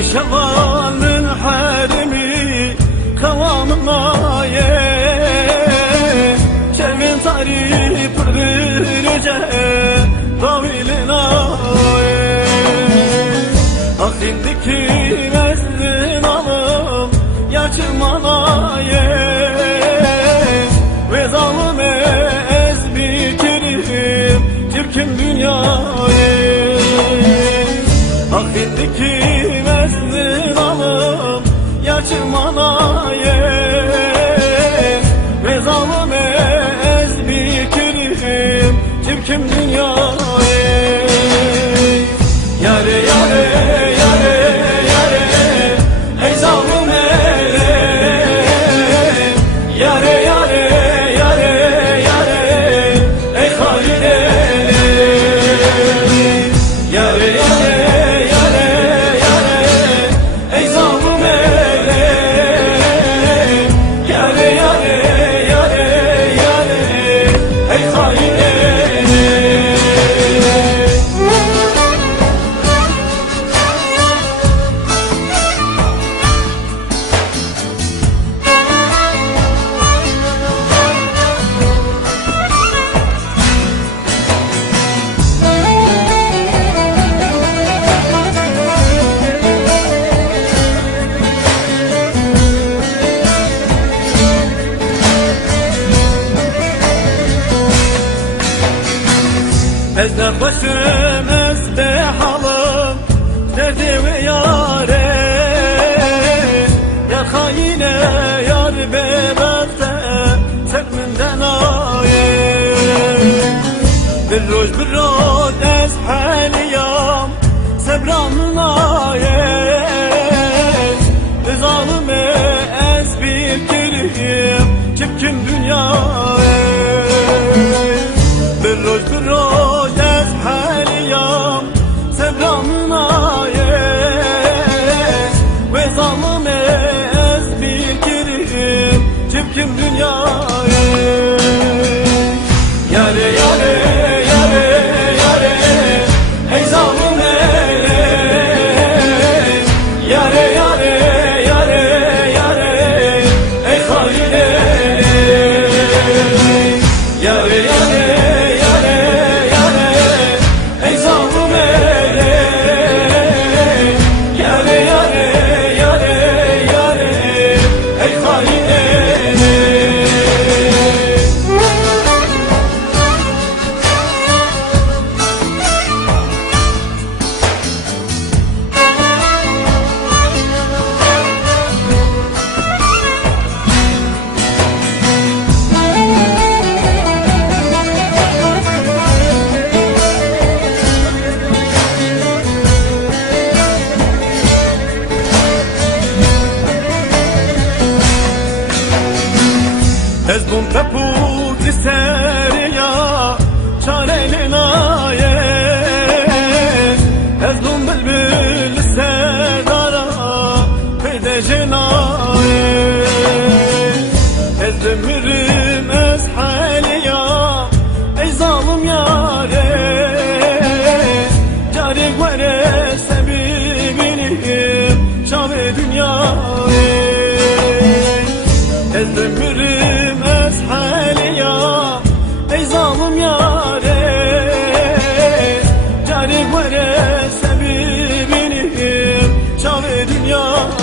شوال حرمي قوامنا شمن طريق برجع طويلنا Aklımdaki meslin alım yaşımana ve zalim ez bitirim Türk'üm dünyayı Aklımdaki meslin alım yaşımana ve zalim ez bitirim Türk'üm dünyayı Yare yare Ez nefesim ez de halım derdi ve yare Ya haine yar bebekte sekminden aye Bir roj ez haliyam sebramın aye Zalime ez bitirim çirkin dünyaya Bir roj ez haliyam sebramına ve zalim ez bitirim çirkin dünyaya Yare yare yare yare ey zalim yare yare yare yare ey halide Yare yare Ez bum teputi seriya çarelin aye Ez bum bülbül sedara pedecin aye Ez demirim ez haliya ey zalim yare Cari vere sebibinim şave dünyayı Ez demirim ez haliya ey zalim yare Cari vere sebibinim şave dünyayı